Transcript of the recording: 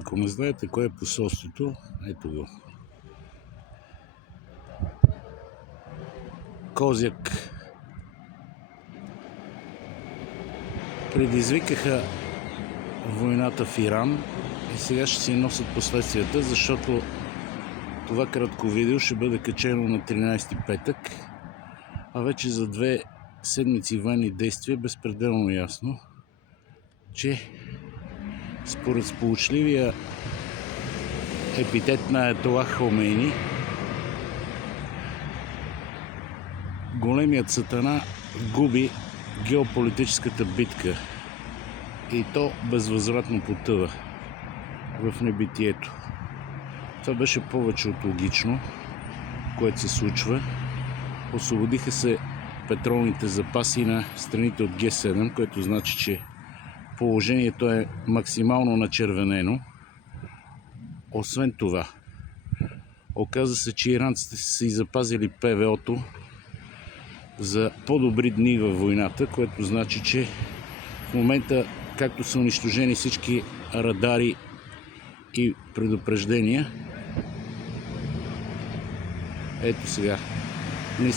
Ако не знаете кое е посолството, ето го. Козяк. Предизвикаха войната в Иран и сега ще си носят последствията, защото това кратко видео ще бъде качено на 13-ти петък, а вече за 2 седмици военни действия е безпределно ясно, че според сполучливия епитет на Аятола Хомейни, големият сатана губи геополитическата битка и то безвъзвратно потъва в небитието. Това беше повече от логично, което се случва. Освободиха се петролните запаси на страните от Г7, което значи, че положението е максимално начервенено. Освен това, оказа се, че иранците са си запазили ПВО-то за по-добри дни във войната, което значи, че в момента, както са унищожени всички радари и предупреждения, ето сега, не искам